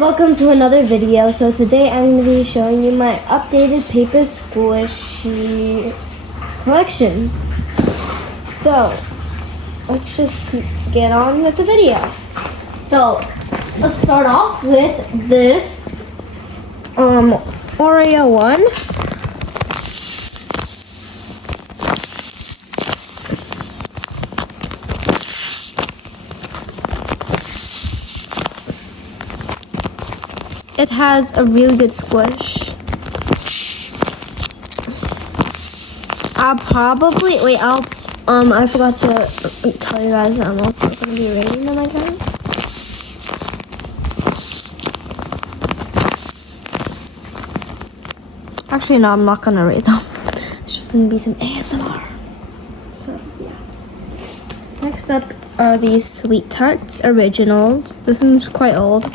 welcome to another video. So today I'm going to be showing you my updated Paper Squishy collection. So let's just get on with the video. So let's start off with this Oreo one. It has a really good squish. I forgot to tell you guys that I'm also going to be rating them again. Actually, no, I'm not going to rate them. It's just going to be some ASMR. So, yeah. Next up are these Sweet Tarts Originals. This one's quite old.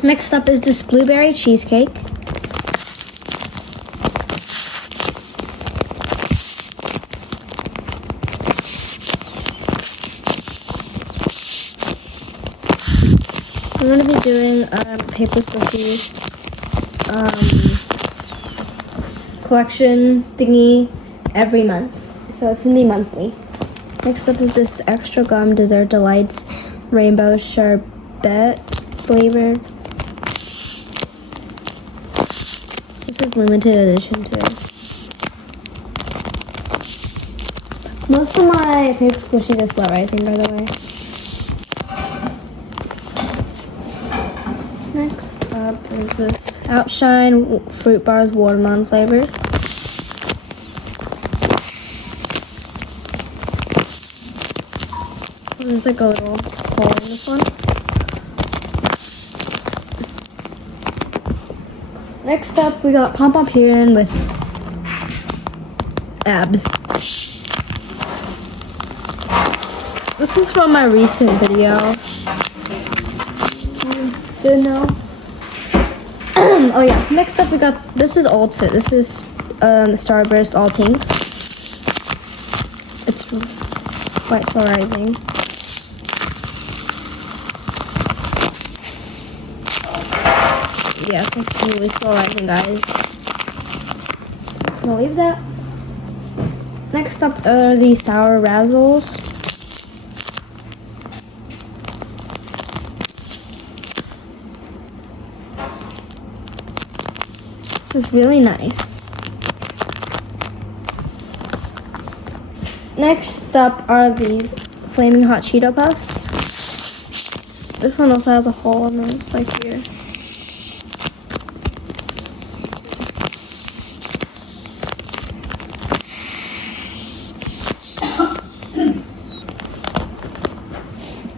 Next up is this blueberry cheesecake. I'm going to be doing Paper Squishy collection thingy every month. So it's going to be monthly. Next up is this extra gum dessert delights rainbow sherbet flavored. This is limited edition too. Most of my Paper Squishies are Slut Rising, by the way. Next up is this Outshine Fruit Bars watermelon flavor. There's like a little hole in this one. Next up, we got Pom Pom Purin with abs. This is from my recent video. Didn't know. Oh yeah. Next up, we got this is Ulta. This is Starburst All Pink. It's quite polarizing. Yeah, it's really slow rising, guys. So I'm just gonna leave that. Next up are these Sour Razzles. This is really nice. Next up are these Flaming Hot Cheeto Puffs. This one also has a hole in this, like here.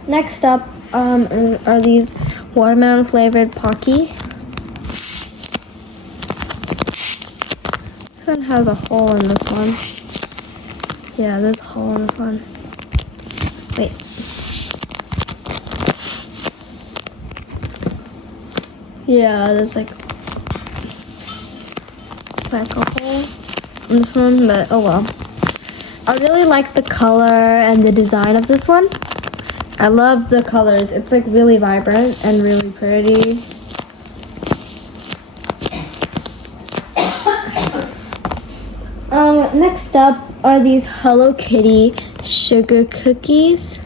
Next up are these watermelon flavored Pocky. This one has a hole in this one. Yeah, there's a hole in this one. Wait. Yeah, there's like a hole in this one, but oh well. I really like the color and the design of this one. I love the colors. It's like really vibrant and really pretty. Next up are these Hello Kitty sugar cookies.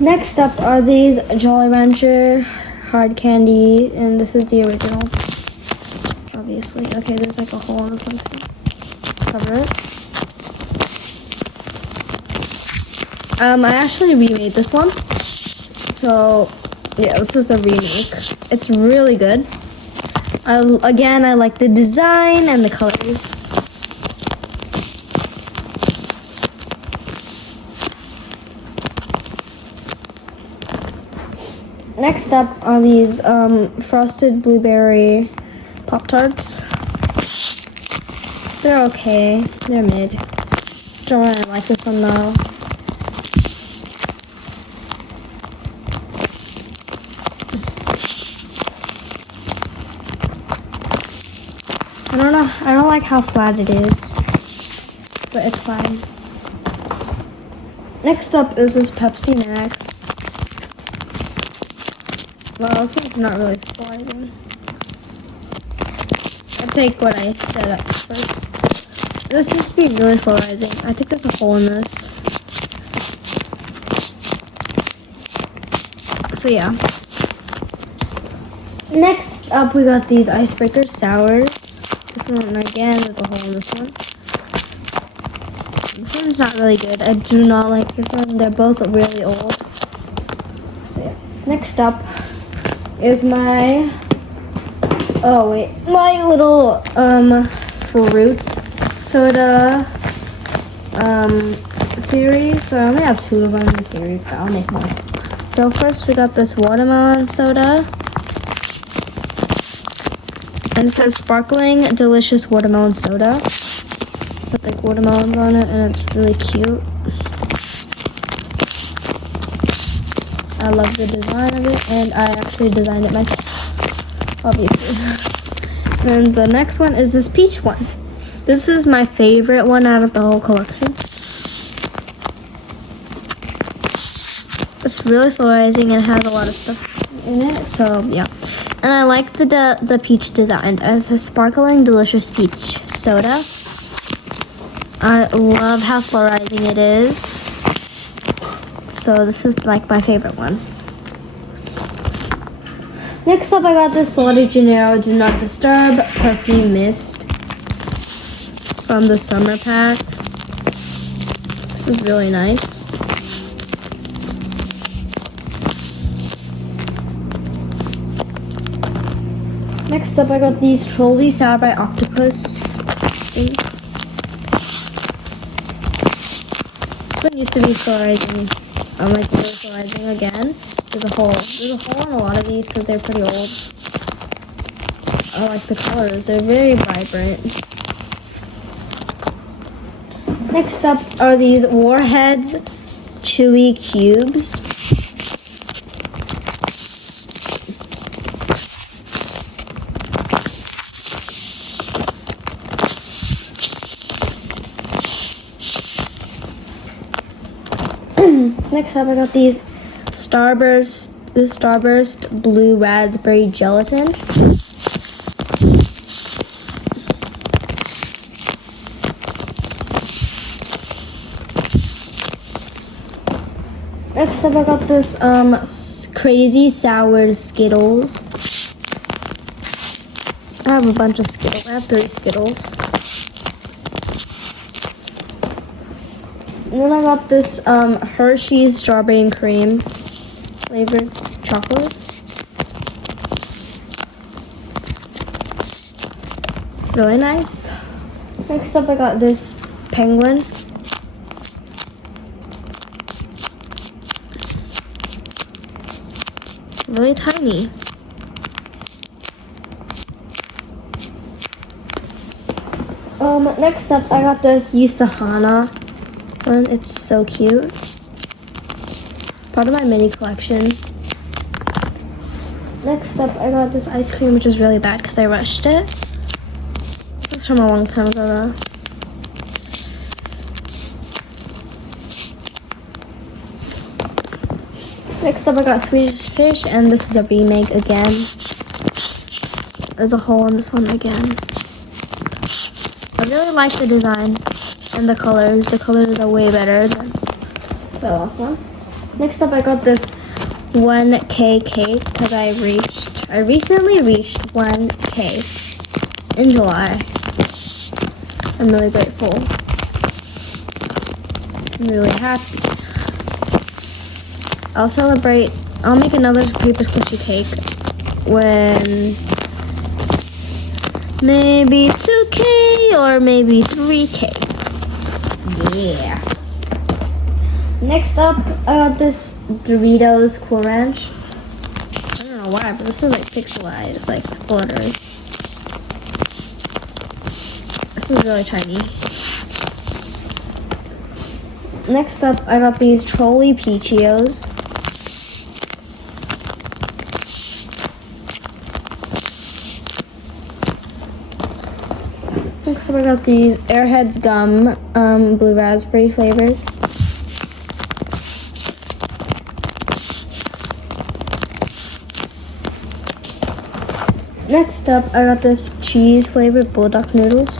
Next up are these Jolly Rancher hard candy, and this is the original, obviously. Okay, there's like a hole in this one too. Cover it. I actually remade this one. So, yeah, this is the remake. It's really good. I like the design and the colors. Next up are these frosted blueberry Pop-Tarts. They're okay. They're mid. Don't really like this one though. I don't like how flat it is, but it's fine. Next up is this Pepsi Max. Well, this one's not really sliding. I'll take what I said up first. This used to be really slow rising. I think there's a hole in this. So yeah. Next up we got these Icebreaker Sours. This one again, there's a hole in this one. This one's not really good. I do not like this one. They're both really old. So yeah. Next up is my my little fruit soda series. So I only have 2 of them in the series, but I'll make more. So first we got this watermelon soda. And it says sparkling delicious watermelon soda with like watermelons on it, and it's really cute. I love the design of it, and I actually designed it myself, obviously. And the next one is this peach one. This is my favorite one out of the whole collection. It's really slow rising and has a lot of stuff in it, so yeah. And I like the peach design. It's a sparkling delicious peach soda. I love how slow rising it is. So this is like my favorite one. Next up I got this Sol de Janeiro Do Not Disturb Perfume Mist from the summer pack. This is really nice. Next up, I got these Trolley Sour by Octopus. This one used to be slow rising. I'm like really slow rising again. There's a hole. There's a hole in a lot of these because they're pretty old. I like the colors. They're very vibrant. Next up are these Warheads Chewy Cubes. Next up, I got these Starburst Blue Raspberry Gelatin. Next up, I got this Crazy Sour Skittles. I have a bunch of Skittles. I have 3 Skittles. And then I got this Hershey's Strawberry and Cream flavored chocolate. Really nice. Next up I got this penguin. Really tiny. Next up I got this Usahana one. It's so cute. Part of my mini collection. Next up, I got this ice cream, which is really bad because I rushed it. This is from a long time ago, though. Next up, I got Swedish Fish, and this is a remake again. There's a hole in this one again. I really like the design and the colors. The colors are way better than the last one. Next up, I got this 1K cake because I recently reached 1K in July. I'm really grateful. I'm really happy. I'll make another paper squishy cake when maybe 2K or maybe 3K. Yeah. Next up, I got this Doritos Cool Ranch. know why, but this is like pixelized, like blurry. This is really tiny. Next up, I got these Trolley Peachios. Next up, I got these Airheads gum, blue raspberry flavored. Next up, I got this cheese flavored bulldog noodles.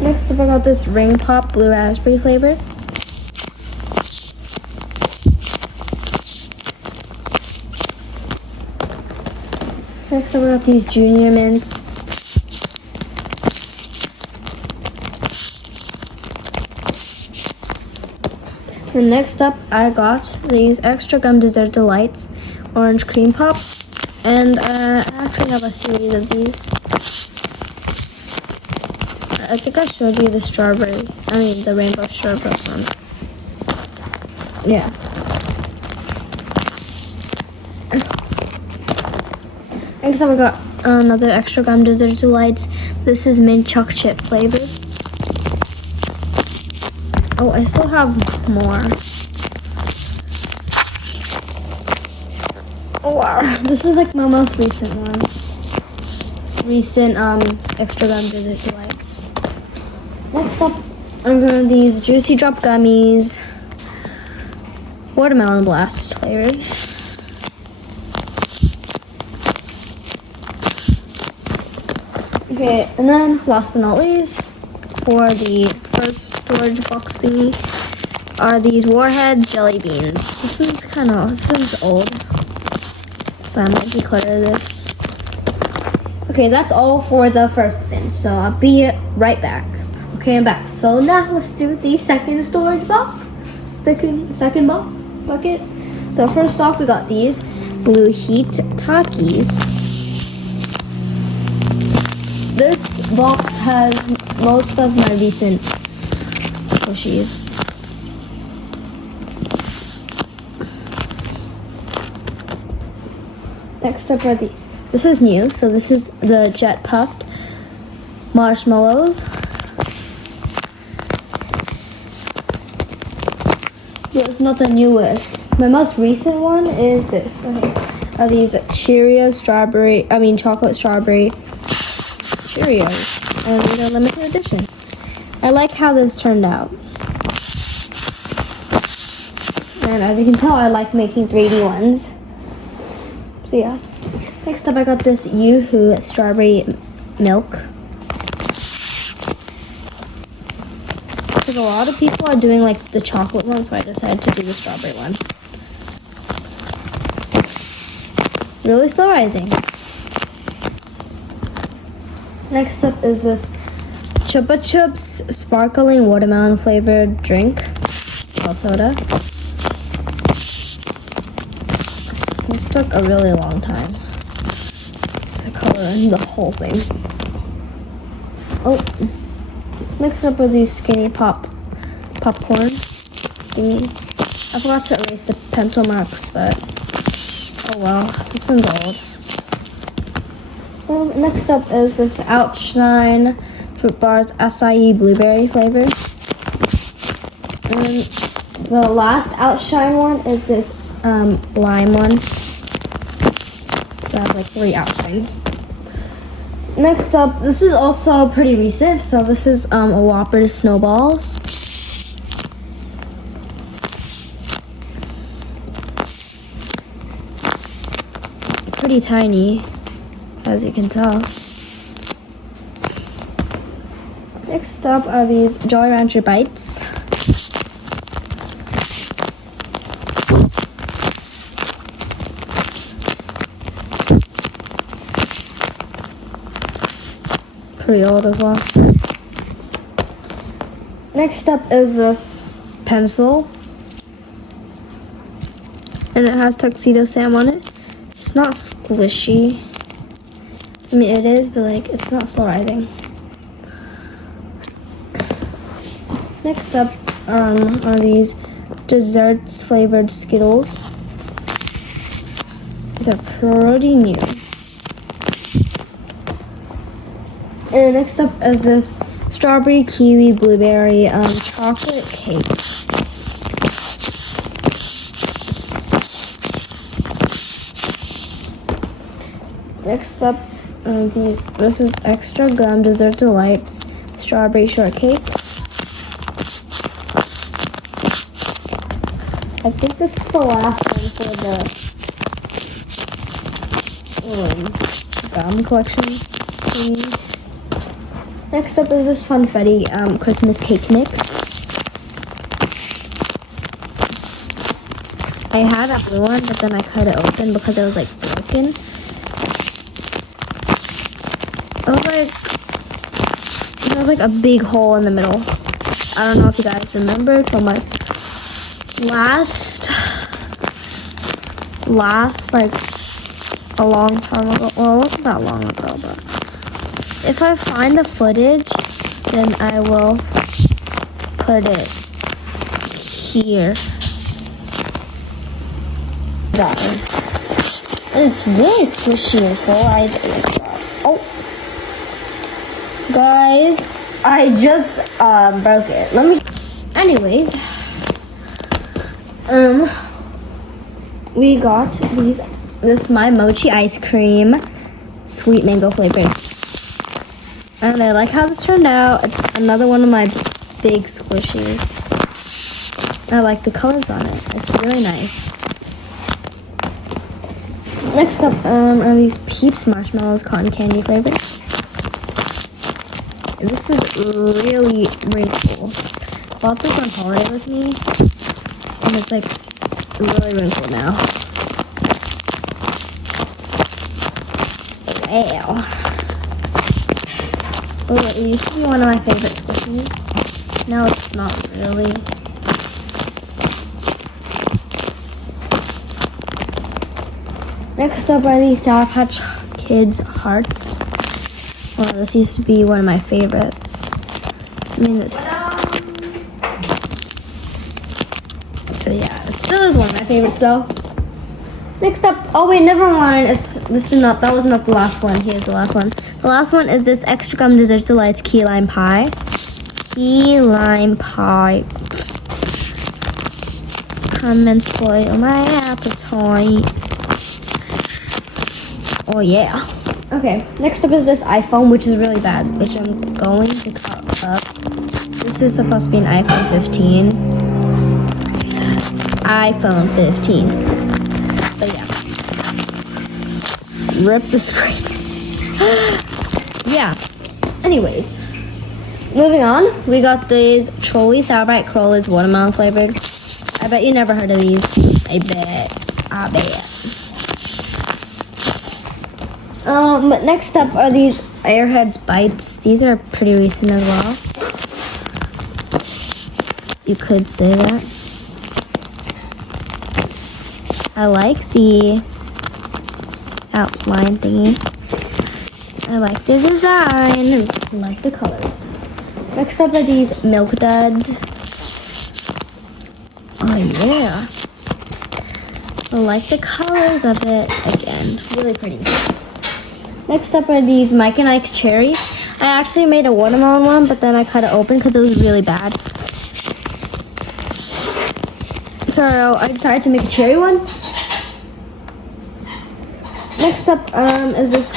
Next up, I got this Ring Pop blue raspberry flavor. Next up, I got these Junior Mints. And next up, I got these Extra Gum Dessert Delights Orange Cream Pop. And I actually have a series of these. I think I showed you the rainbow sherbet one. Yeah. Next up, I got another Extra Gum Dessert Delights. This is mint choc chip flavored. Oh, I still have more. Oh wow, this is like my most recent one. Extra Gum Dessert Delights. Next up, I'm going to these Juicy Drop Gummies, Watermelon Blast flavored. Okay, and then last but not least, for the first storage box thingy, are these Warhead Jelly Beans. This is old, so I might declutter this. Okay, that's all for the first bin, so I'll be right back. Okay, I'm back. So now let's do the second storage box. Second bucket. So first off, we got these Blue Heat Takis. This box has most of my recent squishies. Next up are these. This is new, so this is the Jet Puffed Marshmallows. But it's not the newest. My most recent one is this. Okay. Are these chocolate strawberry Cheerios, and these are limited edition. I like how this turned out. And as you can tell, I like making 3D ones. So yeah. Next up, I got this Yoo-Hoo strawberry milk. Because a lot of people are doing like the chocolate one, so I decided to do the strawberry one. Really slow rising. Next up is this Chupa Chups sparkling watermelon flavored drink, soda. This took a really long time to color in the whole thing. Oh, next up are these Skinny popcorn thingy. I forgot to erase the pencil marks, but oh well, this one's old. Well, next up is this Outshine Fruit Bars Acai Blueberry flavor. And the last Outshine one is this lime one. So I have like 3 Outshines. Next up, this is also pretty recent. So this is a Whoppers Snowballs. Pretty tiny, as you can tell. Next up are these Jolly Rancher Bites. Pretty old as well. Next up is this pencil. And it has Tuxedo Sam on it. It's not squishy. I mean, it is, but like, it's not slow rising. Next up are these desserts flavored Skittles. They're pretty new. And next up is this strawberry, kiwi, blueberry chocolate cake. Next up, this is extra gum dessert delights strawberry shortcake. I think this is the last one for the gum collection thing. Next up is this Funfetti Christmas cake mix. I had a blue one, but then I cut it open because it was like broken. It was like a big hole in the middle. I don't know if you guys remember from my last like a long time ago. Well, it wasn't that long ago, but if I find the footage, then I will put it here. That one. And it's really squishy as well. Oh, guys, I just broke it. Anyways, we got this My Mochi ice cream, sweet mango flavored. And I like how this turned out. It's another one of my big squishies. I like the colors on it. It's really nice. Next up are these Peeps marshmallows cotton candy flavored. This is really wrinkled. Bought this on holiday with me, and it's like really wrinkled now. Wow. Oh, it used to be one of my favorite squishies. Now it's not really. Next up are these Sour Patch Kids hearts. Well, this used to be one of my favorites. So yeah, it still is one of my favorites though. Next up, oh wait, never mind. That was not the last one. Here's the last one. The last one is this extra gum dessert delights key lime pie. Key lime pie. Come and spoil my appetite. Oh yeah. Okay, next up is this iPhone, which is really bad, which I'm going to cut up. This is supposed to be an iPhone 15. iPhone 15. But yeah. Rip the screen. Yeah. Anyways. Moving on, we got these Trolli Sour Bite Crawlers watermelon flavored. I bet you never heard of these. I bet. But next up are these Airheads Bites. These are pretty recent as well. You could say that. I like the outline thingy. I like the design. I like the colors. Next up are these Milk Duds. Oh yeah. I like the colors of it. Again, really pretty. Next up are these Mike and Ike's Cherry. I actually made a watermelon one, but then I cut it open because it was really bad. So I decided to make a cherry one. Next up is this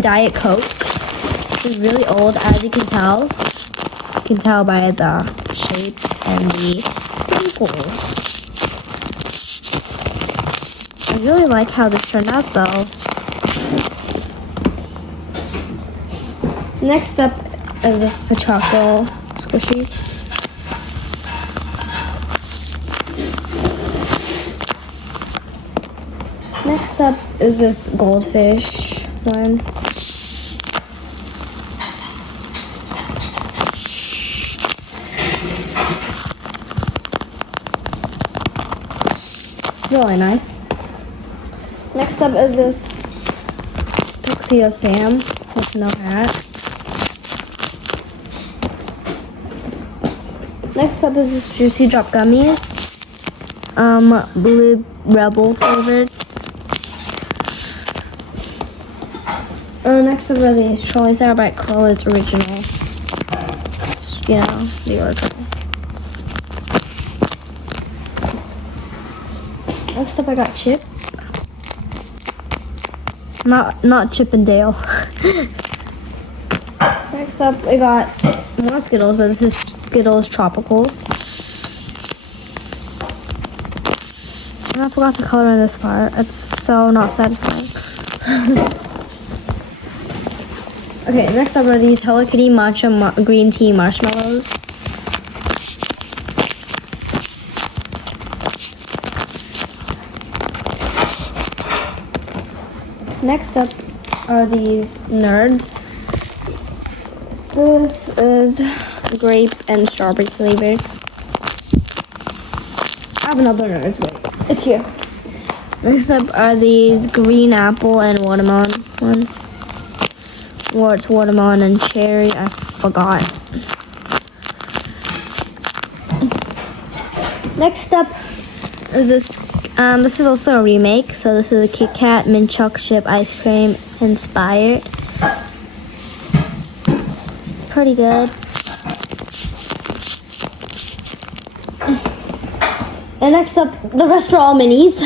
Diet Coke. This is really old, as you can tell. You can tell by the shape and the wrinkles. I really like how this turned out though. Next up is this Pachoco squishy. Next up is this goldfish one. Really nice. Next up is this Tuxedo Sam with no hat. Next up is this Juicy Drop gummies. Blue Rebel flavored. Next up are these Trolley Sour Bite Crawlers original. You know, the original. Next up I got Chip. Not Chip and Dale. Next up I got more Skittles, but this is Skittles Tropical. And I forgot to color in this part. It's so not satisfying. Okay, next up are these Hello Kitty Matcha Green Tea Marshmallows. Next up are these Nerds. This is grape and strawberry flavored. I have another Nerd. Wait, it's here. Next up are these green apple and watermelon one. Or it's watermelon and cherry. I forgot. Next up is this. This is also a remake. So this is a Kit Kat mint chocolate chip ice cream inspired. Pretty good. And next up, the rest are all minis.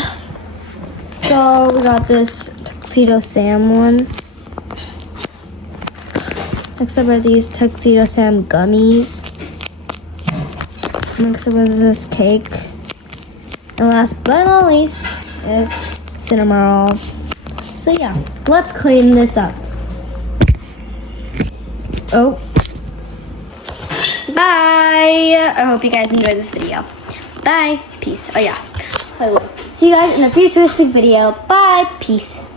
So we got this Tuxedo Sam one. Next up are these Tuxedo Sam gummies. Next up is this cake. And last but not least is Cinnamoroll. So yeah, let's clean this up. Oh. Bye. I hope you guys enjoyed this video. Bye. Peace. Oh yeah. I will see you guys in a futuristic video. Bye. Peace.